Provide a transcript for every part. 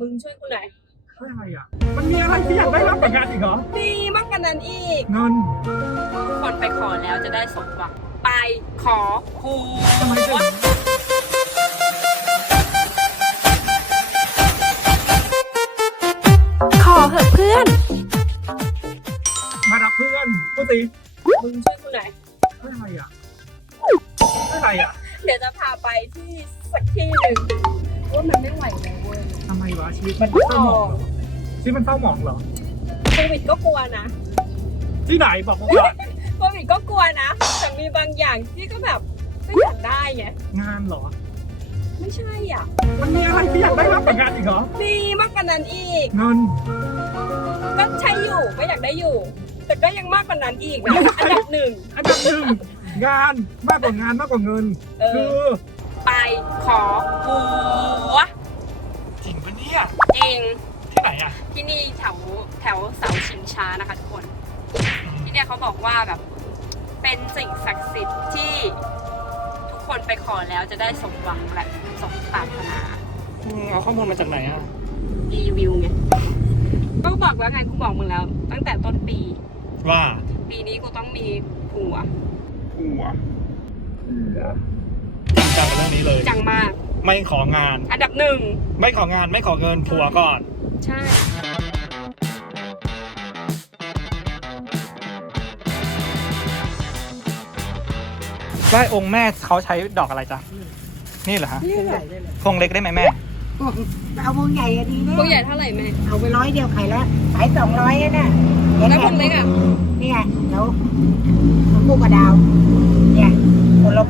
มึงช่วยกูหน่อยเฮ้ยอะไรอะ มันมีอะไรที่อยากได้รับจากงานอีกเหรอ ดีมากกว่านั้นอีก เงินทุกคนไปขอแล้วจะได้สมหวัง ไปขอหัทำไมถึวงขอเหอะเพื่อน มารับเพื่อนพูดสิมึงช่วยกูหน่อยเฮ้ยอะไรอะเฮ้ยอะไรอะ เดี๋ยวจะพาไปที่สักที่หนึ่ง ทำไมวะชีวิตมันเศร้าหมองเหรอชีวิตมันเศร้าหมองเหรอ โควิดก็กลัวนะที่ไหนบอกมาก่อนโควิดก็กลัวนะแต่มีบางอย่างที่ก็แบบไม่อยากได้ไงงานเหรอ ไม่ใช่อะมันมีอะไรที่อยากได้รับจากงานอีกเหรอดีมากกว่านั้นอีก เงิน ก็ใช่อยู่ก็อยากได้อยู่ แต่ก็ยังมากกว่านั้นอีกนะอันดับหนึ่งอันดับหนึ่งงานมากกว่างานมากกว่าเงิน เอคืออ ไปขอหัวจริงปะ เนี่ยจริงที่ไหนอะที่นี่แถวแถวเสาชิงช้านะคะทุกคน ที่เนี่ยเขาบอกว่าแบบเป็นสิ่งศักดิ์สิทธิ์ที่ทุกคนไปขอแล้วจะได้สมหวังและสมปรารถนาเอาข้อมูลมาจากไหนอะรีวิวไงก็บอกแล้วไงกูบอกมึงแล้ว ตั้งแต่ต้นปี ว่าปีนี้กูต้องมีผัวผัวจริงจังกับเรื่องนี้เลย จังมาก ไม่ของาน อันดับหนึ่งไม่ของานไม่ขอเงินผัวก่อน ใช่ ไหว้องค์แม่เขาใช้ดอกอะไรจ๊ะ นี่เหรอฮะนี่แหละพวงเล็กได้ไหมแม่ เอาวงใหญ่อะดีแน่พวกใหญ่เท่าไหร่แม่เอาไปร้อยเดียวขายละขายสองร้อยอะน่ะดี๋ยแล้วพวกเล็กอะ นี่ไงเดี๋ยวผมพูกกับดาวเนี่ย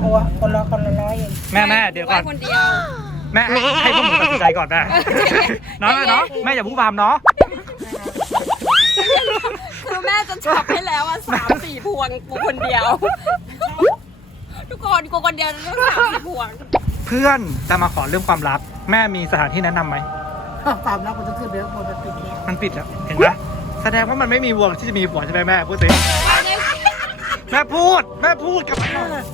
คนละพัวคนละคนละร้อยเองแม่แม่เดี๋ยวก่อน ไคนเดียวแม่ให้ให้พวกหนูตัดสินใจก่อนแม่เนาะแม่เนาะแม่อย่าพูดพามเนาะ คือแม่จะจับให้แล้วอะสามสี่พวงกูคนเดียว ทุกคนกูคนเดียวจะต้องสามสี่พวงเพื่อนจะมาขอเรื่องความรักแม่มีสถานที่แนะนำไหมความรักมันต้องขึ้นเดี๋ยวคนมันติดแล้วมันปิดแล้วเห็นไหมแสดงว่ามันไม่มีวงที่จะมีผัวใช่ไหมแม่พูดสิ แม่พูด แม่พูดกับมันหน่อย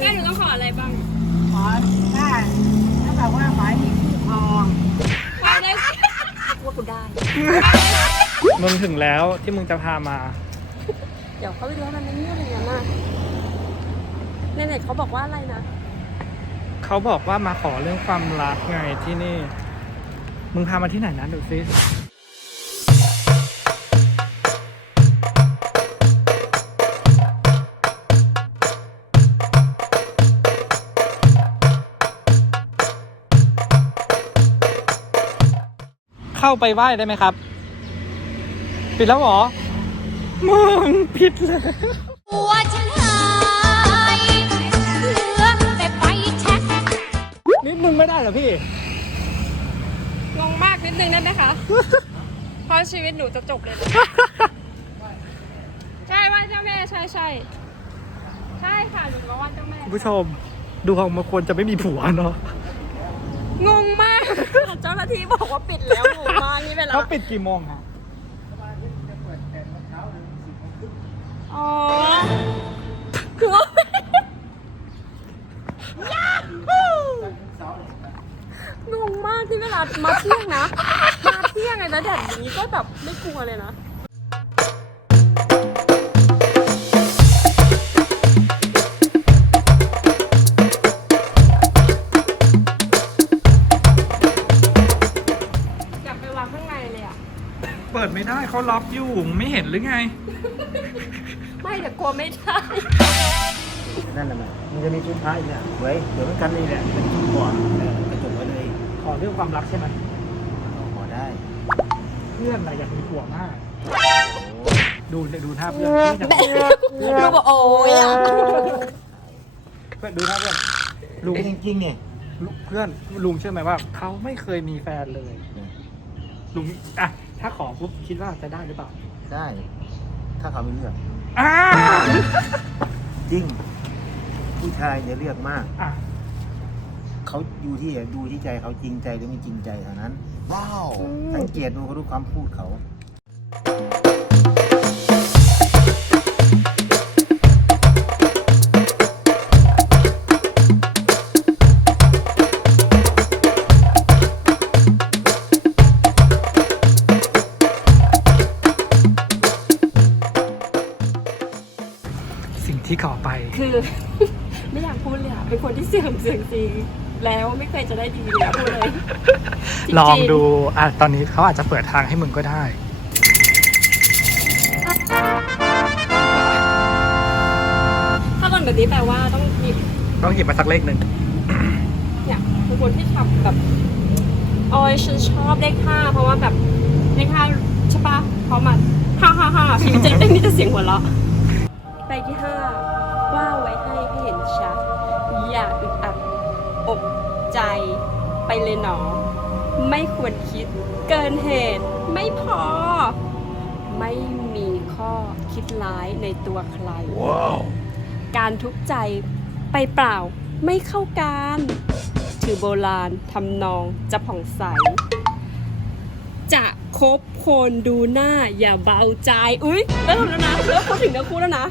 แม่หนูต้องขออะไรบ้าง ขอถ้าถ้าแบบว่าขอให้มีคู่ครองว่าได้ว่ากูได้มึงถึงแล้วที่มึงจะพามา เดี๋ยวเขาไปดูว่ามันไม่เงียบเลยนะในเน็ตเขาบอกว่าอะไรนะ เขาบอกว่ามาขอเรื่องความรักไงที่นี่ มึงพามาที่ไหนนะดูซิ เข้าไปไหว้ได้ไหมครับ ปิดแล้วเหรอ มึงผิดเลยหัวฉันหายเหลือแต่ไฟแช็กนิดนึงไม่ได้เหรอพี่งงมากนิดนึงนั่นนะคะ เพราะชีวิตหนูจะจบเลย ใช่ว่าเจ้าแม่ใช่ใช่ใช่ค่ะหนูก็ว่าเจ้าแม่คุณผู้ชม ดูของมาควรจะไม่มีผัวเนาะ งงมาก เจ้าหน้าที่บอกว่าปิดแล้วงงมากนี่เวลาเขาปิดกี่โมงฮะอ๋อคือว่างงมากที่เวลามาเที่ยงนะมาเที่ยงไงแล้วแดดอย่างนี้ก็แบบไม่กลัวเลยนะ เขาล็อกอยู่ไม่เห็นหรือไง ไม่แต่กลัวไม่ได้ นั่นแหละมันมันจะมีชุดพระอีกเนี่ยเว้ยเดี๋ยวมันกันนี่แหละเป็นชุดก่อนเออกระจกไว้เลยขอเรื่องความรักใช่ไหมเอาขอได้เพื่อนอะไรอยากมีผัวมากโอ้ดูดูท่าเพื่อนเพื่อนอยากมีผัวลูกบอกโอ้ยอะเพื่อนดูท่าเพื่อนลุงเป็นจริงๆเนี่ยลุงเพื่อนลุงเชื่อไหมว่า เขาไม่เคยมีแฟนเลย ลุงอะ ถ้าขอปุ๊บคิดว่าจะได้หรือเปล่าได้ ถ้าเขาไม่เลือก อ่าจริง ผู้ชายเนี่ยเลือกมาก อะเขาอยู่ที่ดูที่ใจเขาจริงใจหรือไม่จริงใจเท่านั้น ว้าว สังเกตดูเขาดูความพูดเขา ไปคือไม่อยากพูดเลยอะเป็นคนที่เสี่ยงเสี่ยงซีแล้วไม่เคยจะได้ดีเลยอะพูดเลยจริๆลองดูอะตอนนี้เขาอาจจะเปิดทางให้มึงก็ได้ ถ้าหล่นแบบนี้แปลว่าต้องมีต้องหยิบมาสักเลขหนึ่งเนี่ยเป็นคนที่ทำแบบออยฉันชอบเลขห้าเพราะว่าแบบเลขห้าใช่ปะเพราะมันฮ่าฮ่าฮ่าพิมพ์จะได้มีแต่เสียงหัวเราะไปที่ห้าว่า อกใจไปเลยหนอ ไม่ควรคิดเกินเหตุไม่พอ ไม่มีข้อคิดร้ายในตัวใครการทุกข์ใจไปเปล่าไม่เข้าการ ถือโบราณทำนองจะผ่องใส จะคบคนดูหน้าอย่าเบาใจ อุ้ยเริ่มแล้วนะเริ่มพูดถึงเนื้อคู่แล้วนะ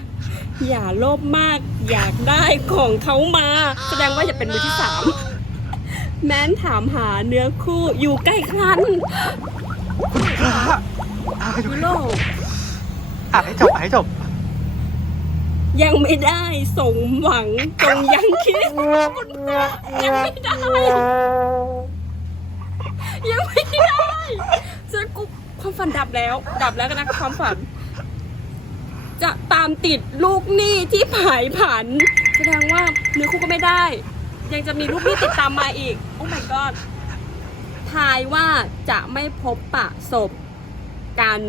อย่าโลภมากอยากได้ของเขามา แสดงว่าอย่าเป็นมือที่สามแม้นถามหาเนื้อคู่อยู่ใกล้ครันยุโรปอ่านให้จบอ่านให้จบยังไม่ได้สมหวังจงยังคิดยังไม่ได้ ยังไม่ได้จะกูความฝันดับแล้ว ดับแล้วกันนะความฝัน จะตามติดลูกหนี้ที่ผายผัน แสดงว่าเนื้อคู่ก็ไม่ได้ ยังจะมีลูกหนี้ติดตามมาอีก โอ้ my god ทายว่าจะไม่พบปะศพกัน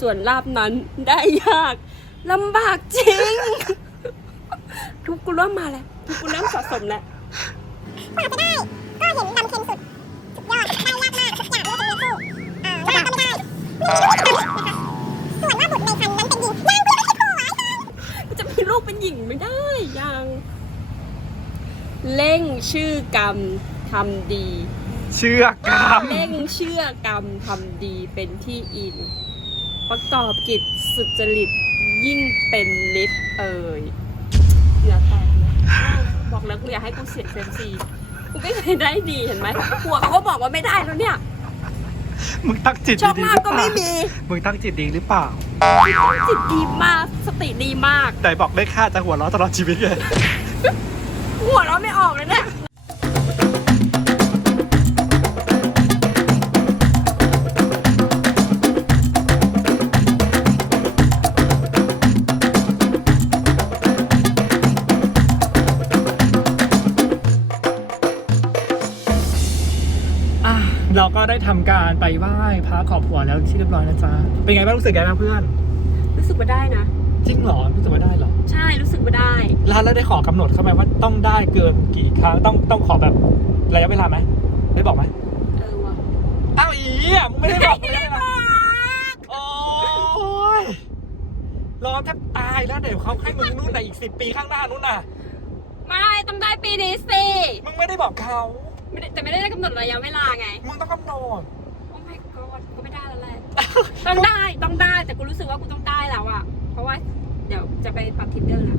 ส่วนลาบนั้นได้ยากลำบากจริง ทุกกูเริ่มมาแล้ว ทุกกูเริ่มสะสมแล้วก็เห็นดำเค็มสุด สุดยอด ได้ยากมากทุกอย่างที่จะเลี้ยงคู่อ่าแล้วก็ไม่ได้ไม่มีลูกนะคะส่วนว่าบุตรในครรภ์นั้ เป็นหญิงไม่ได้ยังเร่งชื่อกรรมทำดี เชื่อกรรมเร่งเชื่อกรรมทำดีเป็นที่อิน ประกอบกิจสุจริตยิ่งเป็นฤทธิ์เอ่ยเหนือแตกนะบอกแล้วกูอยากให้กูเสียงเซยมซีกูไม่เคยได้ดีเห็นไหมหัวเขาก็บอกว่าไม่ได้แล้วเนี่ย มึงตั้งจิตโชคดีลาๆหภรือก็เปไม่ล่ามี มึงตั้งจิตดีหรือเปล่า จิตดีมากสติดีมาก แต่บอกเลขค่าจะหัวเราะตลอดชีวิตเลย หัวเราะไม่ออกเลยเนี่ย ก็ได้ทำการไปไหว้พระขอบหัวแล้วที่เรียบร้อยนะจ๊ะ เป็นไงบ้างรู้สึกไงบ้างเพื่อน รู้สึกว่าได้นะ จริงเหรอ รู้สึกว่าได้เหรอ ใช่รู้สึกว่าได้แล้วเราได้ขอกำหนดเข้าไปว่าต้องได้เกินกี่ครั้ง ต้องต้องขอแบบระยะเวลาไหม ได้บอกไหมเออว่ะอ้าวอีอะมึงไม่ได้บอกเลยนะโอ้ยรอแทบตายแล้วเดี๋ยวเขาให้มึงนู่นน่ะอีกสิบปีข้างหน้านู่นน่ะ ไม่ต้องได้ปีนี้สิ มึงไม่ได้บอกเขา ไม่ได้แต่ไม่ได้กำหนดระยะเวลาไง มึงต้องกำหนดโอ้ my god กูไม่ได้แล้วแหละ ต้องได้ ต้องได้ แต่กูรู้สึกว่ากูต้องได้แล้วอะเพราะว่า เดี๋ยวจะไปปักทินเดอร์แล้ว